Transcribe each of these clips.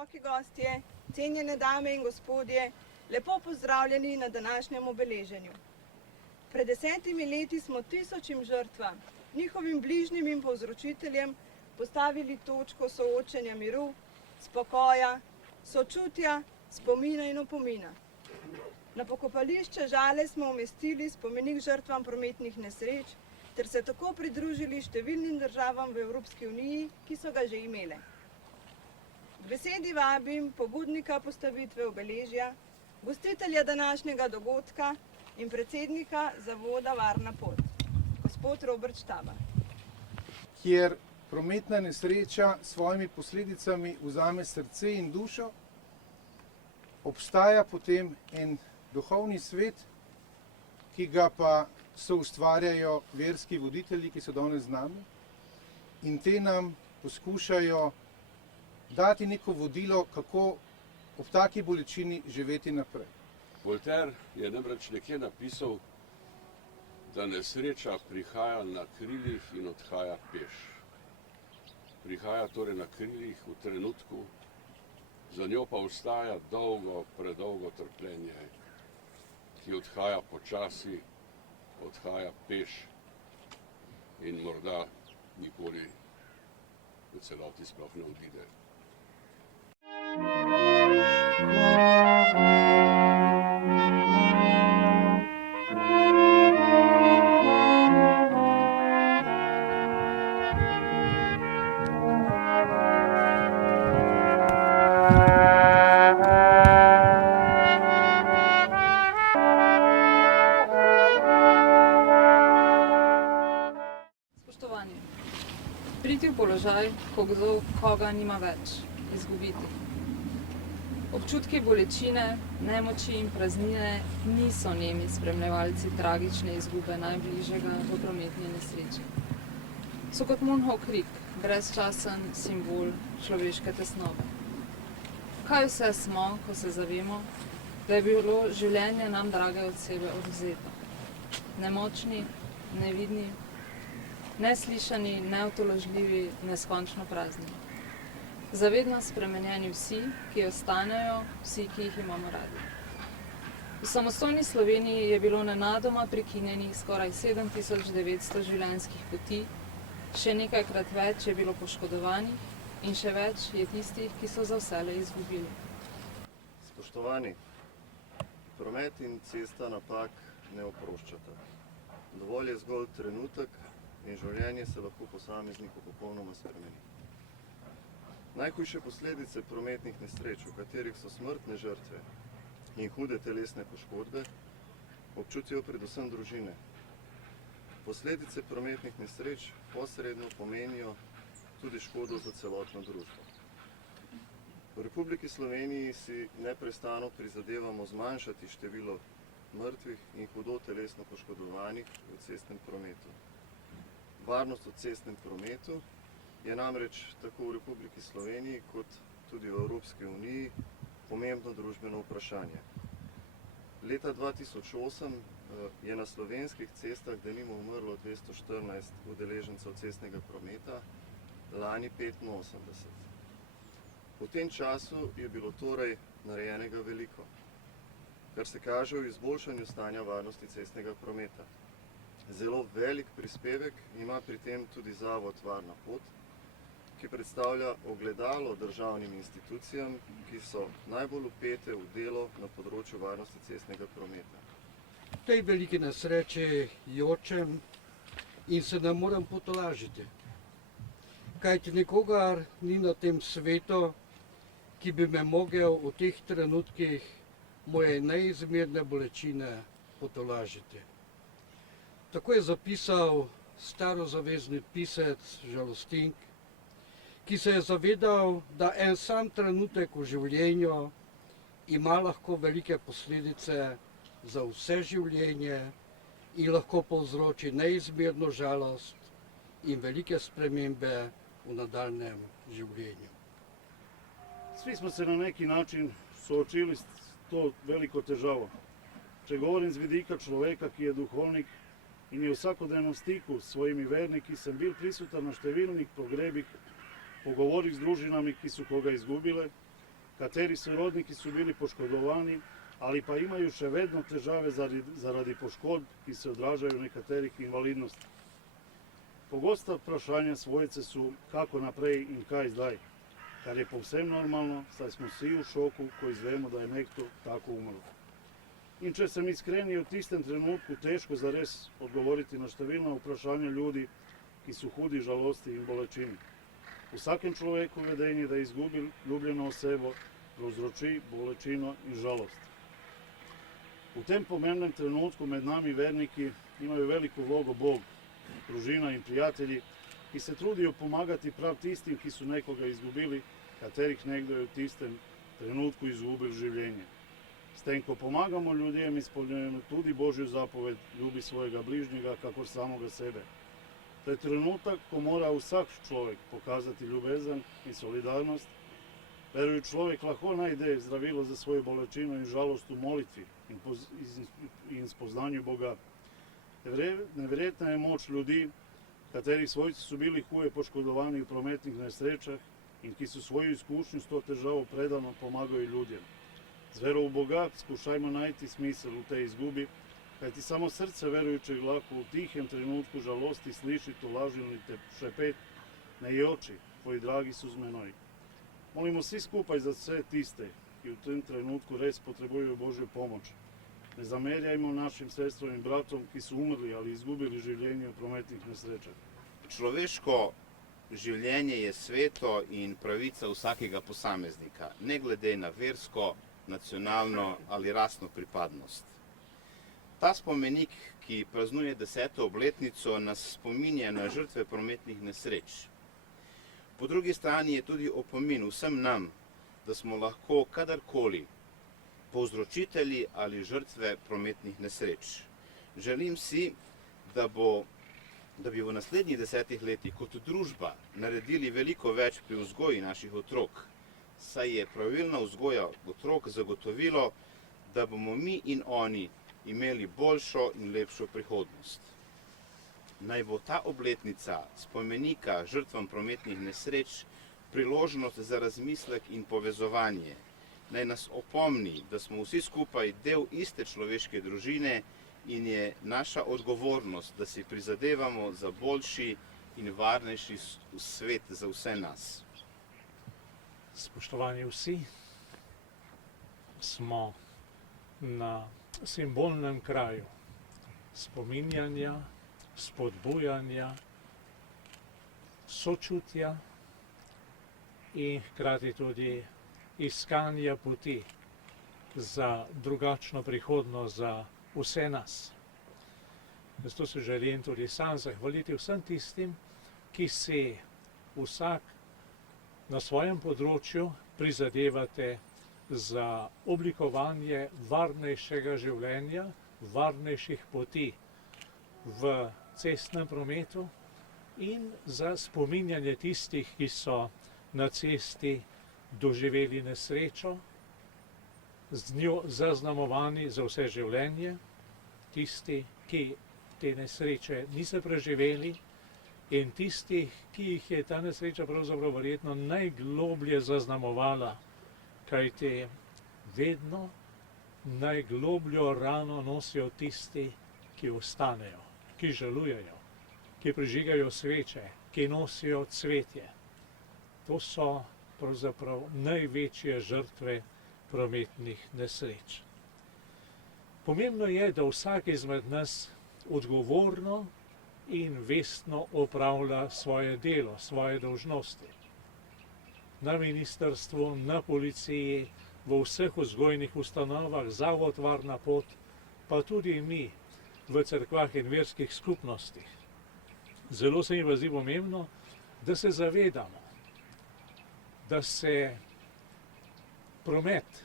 Visoki gostje, cenjene dame in gospodje, lepo pozdravljeni na današnjem obeleženju. Pred 10 leti smo tisočim žrtvam, njihovim bližnjim in povzročiteljem postavili točko soočenja miru, spokoja, sočutja, spomina in opomina. Na pokopališče Žale smo umestili spomenik žrtvam prometnih nesreč ter se tako pridružili številnim državam v Evropski uniji, ki so ga že imele. K besedi vabim pobudnika postavitve obeležja, gostitelja današnjega dogodka in predsednika Zavoda Varna pot, gospod Robert Štaba. Kjer prometna nesreča s svojimi posledicami vzame srce in dušo, obstaja potem en duhovni svet, ki ga pa soustvarjajo verski voditelji, ki so danes z nami, in te nam poskušajo dati neko vodilo, kako ob taki bolečini živeti naprej. Voltaire je namreč nekje napisal, da nesreča prihaja na krilih in odhaja peš. Prihaja torej na krilih v trenutku, za njo pa ostaja dolgo, predolgo trpljenje, ki odhaja počasi, odhaja peš in morda nikoli v celoti sploh ne odide. Spoštovani, priti v položaj, ko kdo koga nima več, izgubiti. Občutki bolečine, nemoči in praznine niso nemi spremljevalci tragične izgube najbližjega v prometni nesreči. So kot Munhov krik, brezčasen simbol človeške tesnobe. Kaj vse smo, ko se zavemo, da je bilo življenje nam drage osebe odvzeto? Nemočni, nevidni, neslišani, neutoložljivi, neskončno prazni. Zavedno spremenjeni vsi, ki ostanejo, vsi, ki jih imamo radi. V samostojni Sloveniji je bilo nenadoma prekinjenih skoraj 7900 življenjskih poti, še nekajkrat več je bilo poškodovanih in še več je tistih, ki so za vselej izgubili. Spoštovani, promet in cesta napak ne oproščata. Dovolj je zgolj trenutek in življenje se lahko posamezniku popolnoma spremeni. Najhujše posledice prometnih nesreč, v katerih so smrtne žrtve in hude telesne poškodbe, občutijo predvsem družine. Posledice prometnih nesreč posredno pomenijo tudi škodo za celotno družbo. V Republiki Sloveniji si neprestano prizadevamo zmanjšati število mrtvih in hudo telesno poškodovanih v cestnem prometu. Varnost v cestnem prometu je namreč tako v Republiki Sloveniji kot tudi v Evropski uniji pomembno družbeno vprašanje. Leta 2008 je na slovenskih cestah denimo umrlo 214 udeležencev cestnega prometa, lani 85. V tem času je bilo torej narejenega veliko, kar se kaže v izboljšanju stanja varnosti cestnega prometa. Zelo velik prispevek ima pri tem tudi Zavod Varna pot, ki predstavlja ogledalo državnim institucijam, ki so najbolj vpete v delo na področju varnosti cestnega prometa. V tej veliki nesreči jočem in se ne morem potolažiti. Kajti nikogar ni na tem svetu, ki bi me mogel v teh trenutkih moje neizmerne bolečine potolažiti. Tako je zapisal starozavezni pisec Žalostink, ki se je zavedal, da en sam trenutek v življenju ima lahko velike posledice za vse življenje in lahko povzroči neizmerno žalost in velike spremembe v nadaljnjem življenju. Svi smo se na neki način soočili s to veliko težavo. Če govorim z vidika človeka, ki je duhovnik in je v vsakodnevnem stiku s svojimi verniki, sem bil prisutan na številnih pogrebih, pogovorih z družinami, ki su koga izgubile kateri sorodniki su bili poškodovani, ali pa imaju še vedno težave zaradi poškodb, ki se odražajo v nekaterih invalidnosti. Pogosta vprašanja svojce su kako naprej in kaj zdaj, kar je povsem normalno, saj smo vsi v šoku, ko izvemo, da je nekdo tako umrl. In če sem iskreni, v tistem trenutku težko zares odgovoriti na številna vprašanja ljudi, ki su hudi žalosti in bolečini. Vsakem človeku vedenje da izgubi ljubljeno osebo prouzroči bolečino in žalost. V tem pomembnem trenutku med nami verniki imaju veliku vlogu Bog, družina in prijatelji, ki se trudijo pomagati prav tistim, ki su nekoga izgubili, katerih nekdo je v tistem trenutku izgubil življenje. S tem, ko pomagamo ljudem, izpolnjujemo tudi Božju zapoved, ljubi svojega bližnjega kakor samoga sebe. To je trenutak, ko mora vsak človek pokazati ljubezen in solidarnost. Veruju človek lahko najde zdravilo za svoju bolečino in žalost u molitvi in spoznanju Boga. Nevjerojatna je moč ljudi, katerih svojci su bili huje poškodovani u prometnih nesrećah in ki su svoju iskušnju s to težavo predano pomagaju ljudem. Z verom u Boga skušajmo najti smisel u te izgubi, kajti samo srce verujućeg lahko u tihem trenutku žalosti sliši tolažilni šepet, ne i oči, tvoji dragi su z menoj. Molimo svi skupaj za sve tiste, ki u tem trenutku res potrebuju Božju pomoć. Ne zamerjajmo našim sestrom in bratom, ki su umrli, ali izgubili življenje u prometnih nesrečah. Človeško življenje je sveto in pravica vsakega posameznika, ne glede na versko, nacionalno ali rasno pripadnost. Ta spomenik, ki praznuje 10. obletnico, nas spominja na žrtve prometnih nesreč. Po drugi strani je tudi opomin vsem nam, da smo lahko kadarkoli povzročitelji ali žrtve prometnih nesreč. Želim si, da bi v naslednjih 10 letih kot družba naredili veliko več pri vzgoji naših otrok, saj je pravilna vzgoja otrok zagotovilo, da bomo mi in oni imeli boljšo in lepšo prihodnost. Naj bo ta obletnica spomenika žrtvam prometnih nesreč priložnost za razmislek in povezovanje. Naj nas opomni, da smo vsi skupaj del iste človeške družine in je naša odgovornost, da si prizadevamo za boljši in varnejši svet za vse nas. Spoštovani vsi, smo na simbolnem kraju spominjanja, spodbujanja, sočutja in hkrati tudi iskanja poti za drugačno prihodnost za vse nas. Zato se želim tudi sam zahvaliti vsem tistim, ki si vsak na svojem področju prizadevate za oblikovanje varnejšega življenja, varnejših poti v cestnem prometu in za spominjanje tistih, ki so na cesti doživeli nesrečo, z njo zaznamovani za vse življenje, tisti, ki te nesreče niso preživeli in tisti, ki jih je ta nesreča pravzaprav verjetno najgloblje zaznamovala, kajti vedno najglobljo rano nosijo tisti, ki ostanejo, ki žalujejo, ki prižigajo sveče, ki nosijo cvetje. To so pravzaprav največje žrtve prometnih nesreč. Pomembno je, da vsak izmed nas odgovorno in vestno opravlja svoje delo, svoje dolžnosti. Na ministrstvu, na policiji, v vseh vzgojnih ustanovah, zavod Varna pot, pa tudi mi v cerkvah in verskih skupnostih. Zelo se mi pa zdi pomembno, da se zavedamo, da se promet,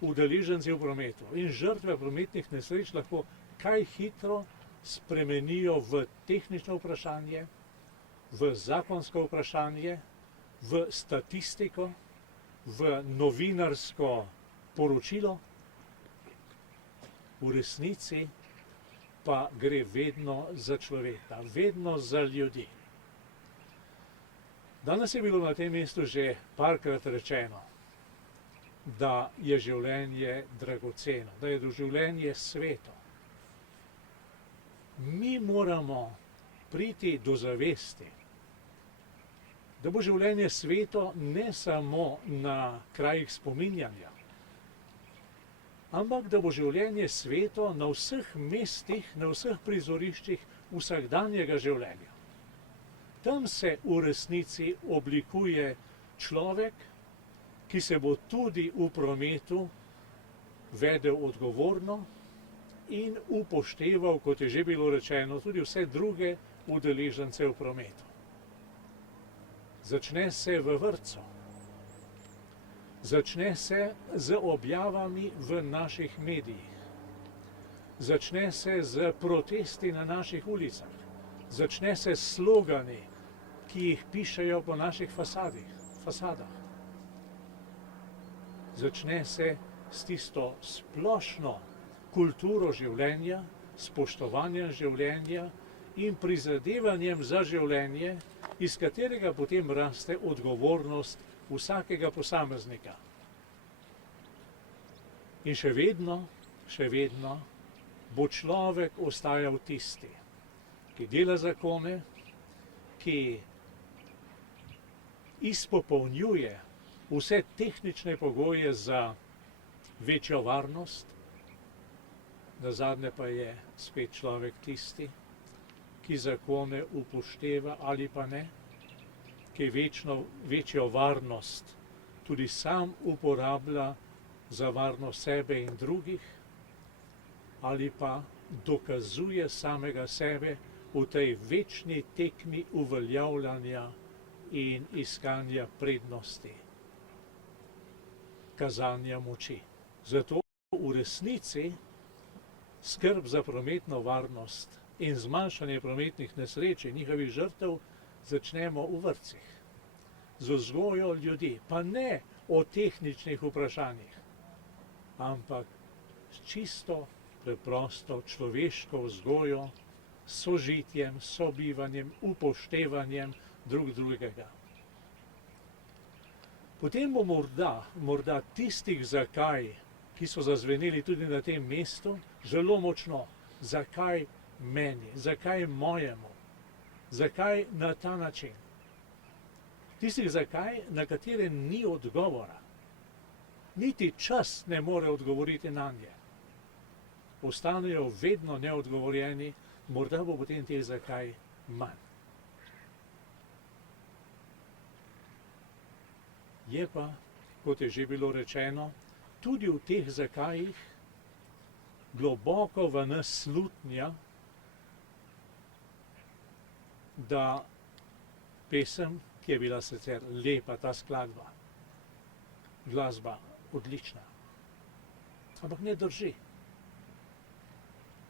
udeleženci v prometu in žrtve prometnih nesreč lahko kaj hitro spremenijo v tehnično vprašanje, v zakonsko vprašanje, v statistiko, v novinarsko poročilo. V resnici pa gre vedno za človeka, vedno za ljudi. Danes je bilo na tem mestu že parkrat rečeno, da je življenje dragoceno, da je življenje sveto. Mi moramo priti do zavesti, da bo življenje sveto ne samo na krajih spominjanja, ampak da bo življenje sveto na vseh mestih, na vseh prizoriščih vsakdanjega življenja. Tam se v resnici oblikuje človek, ki se bo tudi v prometu vedel odgovorno in upošteval, kot je že bilo rečeno, tudi vse druge udeležence v prometu. Začne se v vrtcu. Začne se z objavami v naših medijih. Začne se z protesti na naših ulicah. Začne se s slogani, ki jih pišejo po naših fasadah. Začne se s tisto splošno kulturo življenja, spoštovanjem življenja in prizadevanjem za življenje, iz katerega potem raste odgovornost vsakega posameznika. In še vedno bo človek ostajal tisti, ki dela zakone, ki izpopolnjuje vse tehnične pogoje za večjo varnost, nazadnje pa je spet človek tisti, ki zakone upošteva ali pa ne, ki večjo varnost tudi sam uporablja za varnost sebe in drugih, ali pa dokazuje samega sebe v tej večni tekmi uveljavljanja in iskanja prednosti, kazanja moči. Zato v resnici skrb za prometno varnost in zmanjšanje prometnih nesreč in njihovih žrtev začnemo v vrtcih, z vzgojo ljudi, pa ne o tehničnih vprašanjih, ampak s čisto, preprosto človeško vzgojo, sožitjem, sobivanjem, upoštevanjem drugega. Potem bo morda tistih zakaj, ki so zazveneli tudi na tem mestu, zelo močno. Zakaj meni? Zakaj mojemu? Zakaj na ta način? Tistih zakaj, na katere ni odgovora. Niti čas ne more odgovoriti na nje. Ostanejo vedno neodgovorjeni, morda bo potem teh zakaj manj. Je pa, kot je že bilo rečeno, tudi v teh zakajih globoko v nas slutnja, da pesem, ki je bila sicer lepa, ta skladba, glasba odlična, ampak ne drži.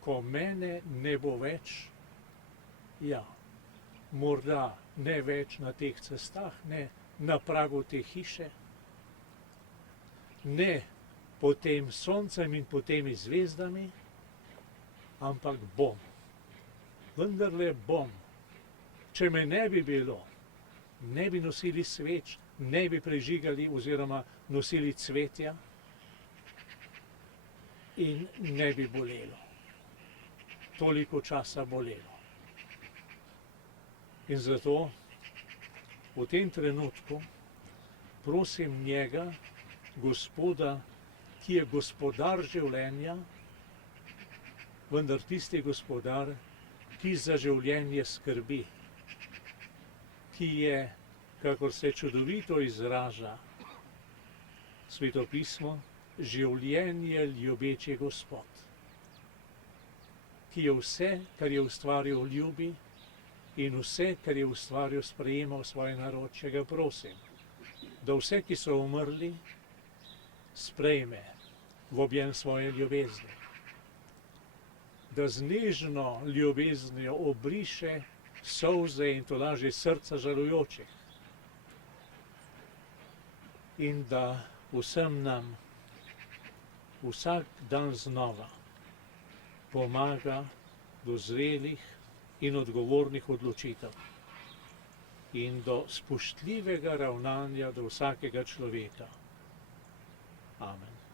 Ko mene ne bo več, ja, morda ne več na teh cestah, ne na pragu te hiše, ne pod tem soncem in pod temi zvezdami, ampak bom. Vendarle bom. Če me ne bi bilo, ne bi nosili sveč, ne bi prežigali oziroma nosili cvetja in ne bi bolelo. Toliko časa bolelo. In zato v tem trenutku prosim njega, Gospoda, ki je gospodar življenja, vendar tisti gospodar, ki za življenje skrbi, ki je, kakor se čudovito izraža Sveto pismo, življenje ljubeči Gospod, ki je vse, kar je ustvaril, ljubi in vse, kar je ustvaril, sprejema v svoje naročje. Ga prosim, da vse, ki so umrli, sprejme v objem svoje ljubezni, da z nežno ljubeznijo obriše solze in tolaži srca žalujočih in da vsem nam vsak dan znova pomaga do zrelih in odgovornih odločitev in do spoštljivega ravnanja do vsakega človeka. Amen.